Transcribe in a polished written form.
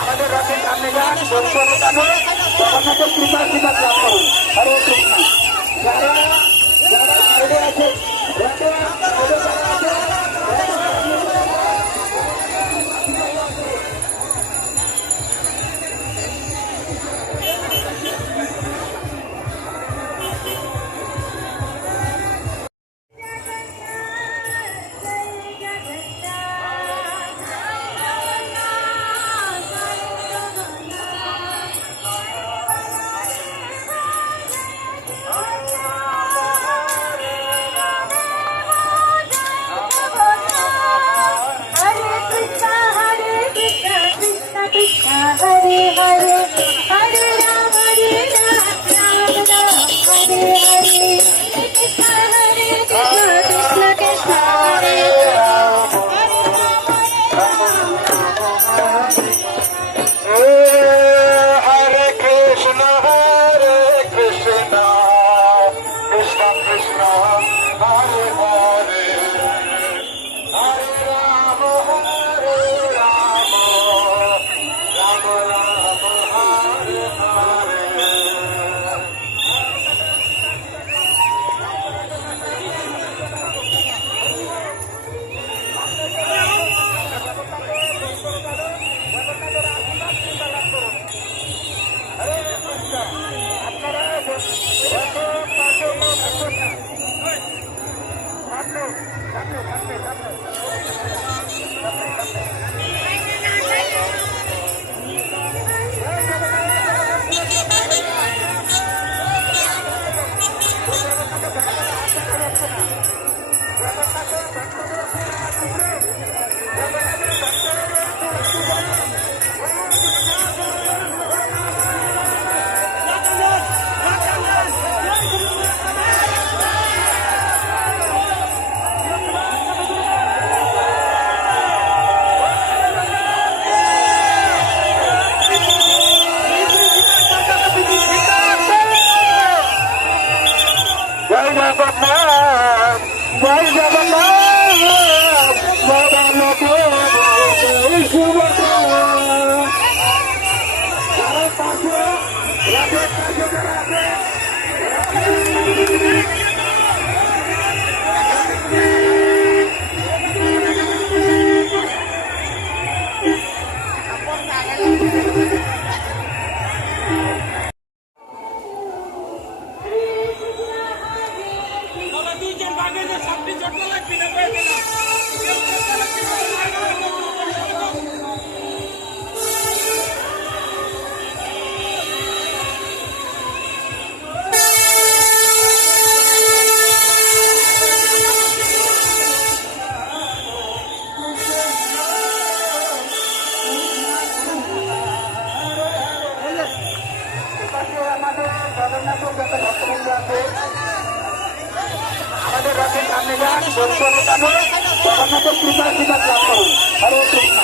আমাদের রথের সামনে যান, জগন্নাথের কৃপা আশীর্বাদ লাভ করুন। হরে কৃষ্ণ। যারা সাইডে আছে রথে हरे हरे हरे राम राम राम हरे हरे कृष्ण हरे कृष्ण कृष्ण हरे राम हरे कृष्ण कृष्ण कृष्ण हरे हरे हरे राम राम राम हरे हरे। जय जगन्नाथ जय जगन्नाथ जगन्नाथ शुभ আমাদের রথের সামনে যান, জগন্নাথের কৃপা আশীর্বাদ লাভ করুন। হরে কৃষ্ণ।